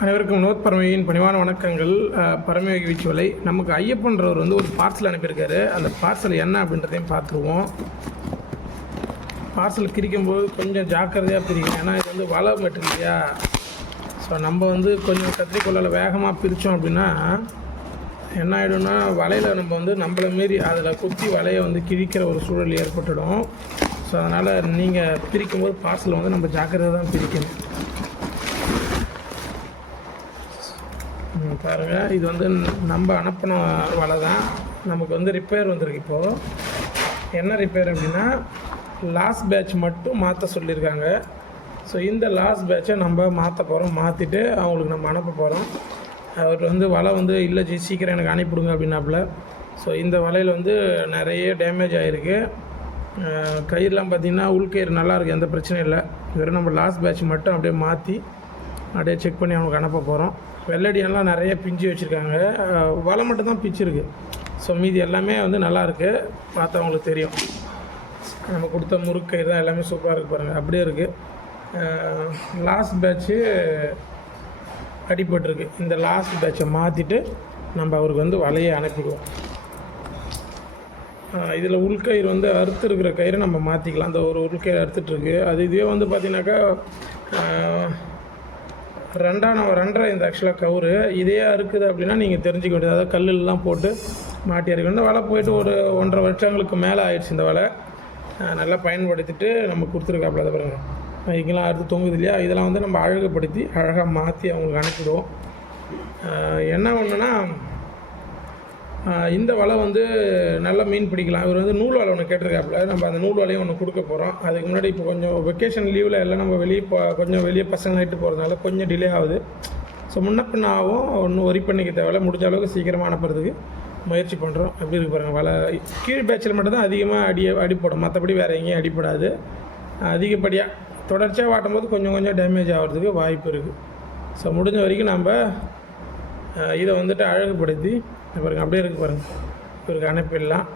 அனைவருக்கும் வினோத் பரமையின் பணிவான வணக்கங்கள். அஹ், பரமேகி வீச்சுவலை நமக்கு ஐயப்பன்றவர் வந்து ஒரு பார்சல் அனுப்பியிருக்காரு. அந்த பார்சல் என்ன அப்படின்றதையும் பார்த்துருவோம். பார்சல் கிரிக்கும்போது கொஞ்சம் ஜாக்கிரதையாக பிரிக்கணும் ஏன்னா இது வந்து வலை இல்லையா? ஸோ நம்ம வந்து கொஞ்சம் கத்திரிக்கொள்ளால் வேகமாக பிரித்தோம் அப்படின்னா என்ன ஆகிடும்னா வலையில் நம்ம வந்து நம்மளை மீறி அதில் குத்தி வலையை வந்து கிழிக்கிற ஒரு சூழல் ஏற்பட்டுடும். ஸோ அதனால் நீங்கள் பிரிக்கும்போது பார்சல் வந்து நம்ம ஜாக்கிரதை தான் பிரிக்கணும். பாருங்கள் இது வந்து நம்ம அனுப்பின வலை தான். நமக்கு வந்து ரிப்பேர் வந்திருக்கு இப்போது என்ன ரிப்பேர் அப்படின்னா லாஸ்ட் பேட்ச் மட்டும் மாற்ற சொல்லியிருக்காங்க. ஸோ இந்த லாஸ்ட் பேட்சை நம்ம மாற்ற போகிறோம் மாற்றிட்டு அவங்களுக்கு நம்ம அனுப்ப போகிறோம் அவர் வந்து வலை வந்து இல்லை ஜி சீக்கிரம் எனக்கு அனுப்பிவிடுங்க அப்படின்னாப்புல. ஸோ இந்த வலையில் வந்து நிறைய டேமேஜ் ஆகிருக்கு கயிறுலாம் பார்த்திங்கன்னா உள்கயிறு நல்லா இருக்குது எந்த பிரச்சனையும் இல்லை. வெறும் நம்ம லாஸ்ட் பேட்ச் மட்டும் அப்படியே மாற்றி அப்படியே செக் பண்ணி அவனுக்கு அனுப்ப போகிறோம் வெள்ளடியெல்லாம் நிறைய பிஞ்சு வச்சுருக்காங்க. வலை மட்டும் தான் பிச்சிருக்கு. ஸோ மீதி எல்லாமே வந்து நல்லா இருக்கு பார்த்தா அவங்களுக்கு தெரியும். நம்ம கொடுத்த முறுக்கை தான் எல்லாமே சூப்பராக இருக்குது பாருங்கள் அப்படியே இருக்குது லாஸ்ட் பேட்ச்சு அடிபட்டுருக்கு. இந்த லாஸ்ட் பேட்சை மாற்றிட்டு நம்ம அவருக்கு வந்து வலையை அனுப்பிடுவோம். இதில் உள்கயிறு வந்து அறுத்து இருக்கிற கயிறை நம்ம மாற்றிக்கலாம் அந்த ஒரு உள்கயிறு அறுத்துட்ருக்கு அது இதுவே வந்து பார்த்தீங்கன்னாக்கா ரெண்டான நம்ம ரெண்டரை இந்த ஆக்சுவலாக கவுரு. இதே அறுக்குது அப்படின்னா நீங்கள் தெரிஞ்சுக்க வேண்டியது. அதாவது கல்லுலாம் போட்டு மாட்டி அறுக்கணும் இந்த வலை போயிட்டு ஒரு ஒன்றரை வருஷங்களுக்கு மேலே ஆயிடுச்சு இந்த வலை. நல்லா பயன்படுத்திட்டு நம்ம கொடுத்துருக்காப்புல அதை பாருங்கள் இங்கெல்லாம் அறுத்து தொங்குது இல்லையா? இதெல்லாம் வந்து நம்ம அழகுப்படுத்தி அழகாக மாற்றி அவங்களுக்கு அனுப்பிடுவோம் என்ன ஒன்றுனா இந்த வலை வந்து நல்ல மீன் பிடிக்கலாம். இவர் வந்து நூல் வலை ஒன்று கேட்டிருக்காப்புல. நம்ம அந்த நூல் வலையும் ஒன்று கொடுக்க போகிறோம் அதுக்கு முன்னாடி இப்போ கொஞ்சம் வெக்கேஷன் லீவில் எல்லாம் நம்ம வெளியே போ கொஞ்சம் வெளியே பசங்க இட்டு போகிறதுனால கொஞ்சம் டிலே ஆகுது. ஸோ முன்ன பின்ன ஆகும் ஒன்றும் ஒரி பண்ணிக்க தேவையில்ல. முடிஞ்ச அளவுக்கு சீக்கிரமாக அனுப்புறதுக்கு முயற்சி பண்ணுறோம் எப்படி இருக்கு பாருங்கள் வலை. கீழ் பேச்சில் மட்டும்தான் அதிகமாக அடி அடிப்படும் மற்றபடி வேறு எங்கேயும் அடிப்படாது அதிகப்படியாக தொடர்ச்சியாக வாட்டும் போது கொஞ்சம் கொஞ்சம் டேமேஜ் ஆகிறதுக்கு வாய்ப்பு இருக்குது ஸோ முடிஞ்ச வரைக்கும் நம்ம இதை வந்துட்டு அழகுபடுத்தி பாருங்கள் அப்படியே இருக்கு பாருங்கள் இவருக்கு அனுப்பிடலாம்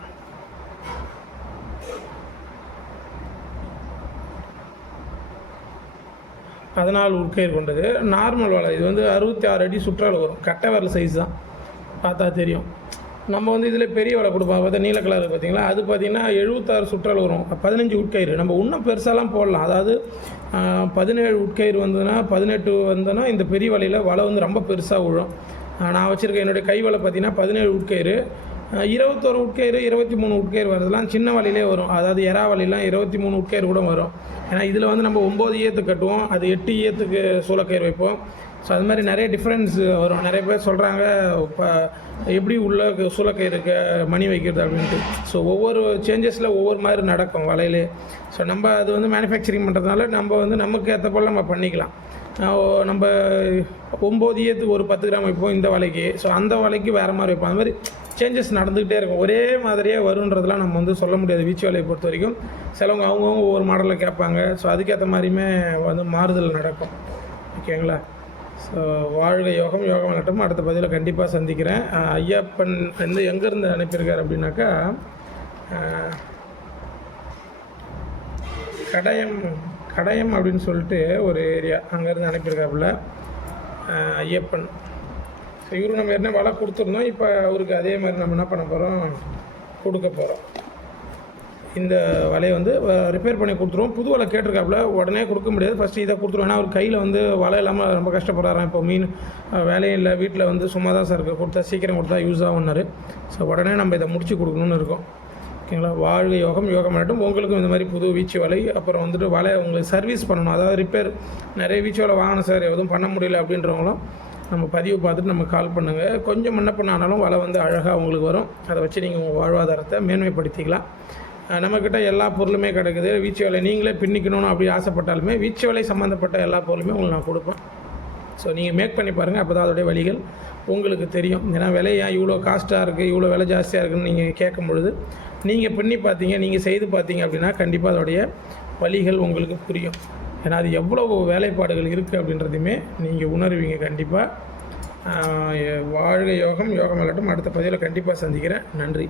பதினாலு உட்கயிறு கொண்டது. நார்மல் வலை இது வந்து அறுபத்தி ஆறு அடி சுற்றால் வரும். கட்டை வரல சைஸ் தான். பார்த்தா தெரியும். நம்ம வந்து இதில் பெரிய வலை கொடுப்போம். பார்த்தா நீல கலர் பார்த்தீங்களா? அது பார்த்தீங்கன்னா எழுபத்தாறு சுற்றால் வரும். பதினஞ்சு உட்கயிறு. நம்ம இன்னும் பெருசாலாம் போடலாம். அதாவது பதினேழு உட்கயிறு வந்ததுன்னா பதினெட்டு வந்ததுன்னா இந்த பெரிய வலையில் வலை வந்து ரொம்ப பெருசாக விழும் நான் வச்சுருக்க என்னுடைய கை வலை பார்த்தீங்கன்னா பதினேழு உட்கயிறு. இருபத்தொரு உட்கயிறு இருபத்தி மூணு உட்கயிறு வரதுலாம் சின்ன வலையிலே வரும். அதாவது எறா வலையெல்லாம் இருபத்தி மூணு உட்கயிறு கூட வரும். ஏன்னா இதில் வந்து நம்ம ஒம்பது ஈயத்து கட்டுவோம். அது எட்டு ஈயத்துக்கு சூளக்கயிறு வைப்போம். ஸோ அது மாதிரி நிறைய டிஃப்ரென்ஸ் வரும். நிறைய பேர் சொல்கிறாங்க இப்போ எப்படி உள்ள சூளக்கயிறுக்கு மணி வைக்கிறது அப்படின்ட்டு. ஸோ ஒவ்வொரு சேஞ்சஸில் ஒவ்வொரு மாதிரி நடக்கும் வலையிலே. ஸோ நம்ம அது வந்து மேனுஃபேக்சரிங் பண்ணுறதுனால நம்ம வந்து நமக்கு ஏற்ற போல் நம்ம பண்ணிக்கலாம். நம்ம ஒம்பது ஒரு பத்து கிராம் வைப்போம் இந்த வலைக்கு. ஸோ அந்த வலைக்கு வேறு மாதிரி வைப்போம். அந்த மாதிரி சேஞ்சஸ் நடந்துக்கிட்டே இருக்கும். ஒரே மாதிரியே வருன்றதெல்லாம் நம்ம வந்து சொல்ல முடியாது. வீச்சு வலையை பொறுத்த வரைக்கும். சிலவங்க அவங்கவுங்க ஒவ்வொரு மாடலில் கேட்பாங்க. ஸோ அதுக்கேற்ற மாதிரியுமே வந்து மாறுதல் நடக்கும். ஓகேங்களா ஸோ வாழ்க யோகம் யோகம் நட்டமும் அடுத்த பதிவில் கண்டிப்பாக சந்திக்கிறேன். ஐயப்பன் வந்து எங்கேருந்து அனுப்பியிருக்கார் அப்படின்னாக்கா கடையம் கடையம் அப்படின்னு சொல்லிட்டு ஒரு ஏரியா அங்கேருந்து அனுப்பியிருக்காப்புல ஐயப்பன். ஸோ இவரு நம்ம என்ன வலை கொடுத்துருந்தோம். இப்போ அவருக்கு அதே மாதிரி நம்ம என்ன பண்ண போகிறோம் கொடுக்க போகிறோம் இந்த வலையை வந்து ரிப்பேர் பண்ணி கொடுத்துருவோம். புது வலை கேட்டிருக்காப்புல உடனே கொடுக்க முடியாது. ஃபஸ்ட்டு இதை கொடுத்துருவோம். ஏன்னா அவர் கையில் வந்து வலை இல்லாமல் ரொம்ப கஷ்டப்படுறாராம். இப்போ மீன் வேலையும் இல்லை. வீட்டில் வந்து சும்மா தான் சார் கொடுத்தா சீக்கிரம் கொடுத்தா யூஸ் ஆகும்னாரு. ஸோ உடனே நம்ம இதை முடிச்சு கொடுக்கணும்னு இருக்கோம். ஓகேங்களா? வாழ்க யோகம் யோகம் ஆகட்டும் உங்களுக்கும் இந்த மாதிரி புது வீச்சு வலை அப்புறம் வந்துட்டு வலை உங்களுக்கு சர்வீஸ் பண்ணணும். அதாவது ரிப்பேர் நிறைய வீச்சு வலை வாங்கணும் சார் எதுவும் பண்ண முடியல அப்படின்றவங்களும் நம்ம பதிவு பார்த்துட்டு நம்ம கால் பண்ணுங்கள் கொஞ்சம் என்ன பண்ணானாலும் வலை வந்து அழகாக உங்களுக்கு வரும். அதை வச்சு நீங்கள் உங்கள் வாழ்வாதாரத்தை மேன்மைப்படுத்திக்கலாம். நம்மக்கிட்ட எல்லா பொருளுமே கிடைக்குது. வீச்சு வலை நீங்களே பின்னிக்கணும்னு அப்படி ஆசைப்பட்டாலுமே வீச்சு வலை சம்மந்தப்பட்ட எல்லா பொருளுமே உங்களுக்கு நான் கொடுப்பேன். ஸோ நீங்கள் மேக் பண்ணி பாருங்கள் அப்போ தான் அதோடைய வழிகள் உங்களுக்கு தெரியும். ஏன்னா விலையா இவ்வளோ காஸ்ட்டாக இருக்குது இவ்வளோ விலை ஜாஸ்தியாக இருக்குன்னு நீங்கள் கேட்கும் பொழுது நீங்கள் பண்ணி பார்த்தீங்க நீங்கள் செய்து பார்த்தீங்க அப்படின்னா கண்டிப்பாக அதோடைய வழிகள் உங்களுக்கு புரியும். ஏன்னா அது எவ்வளோ வேலைப்பாடுகள் இருக்குது அப்படின்றதையுமே நீங்கள் உணர்வீங்க கண்டிப்பாக வாழ்க யோகம் யோகம் விளையாட்டும் அடுத்த பதிவில் கண்டிப்பாக சந்திக்கிறேன். நன்றி.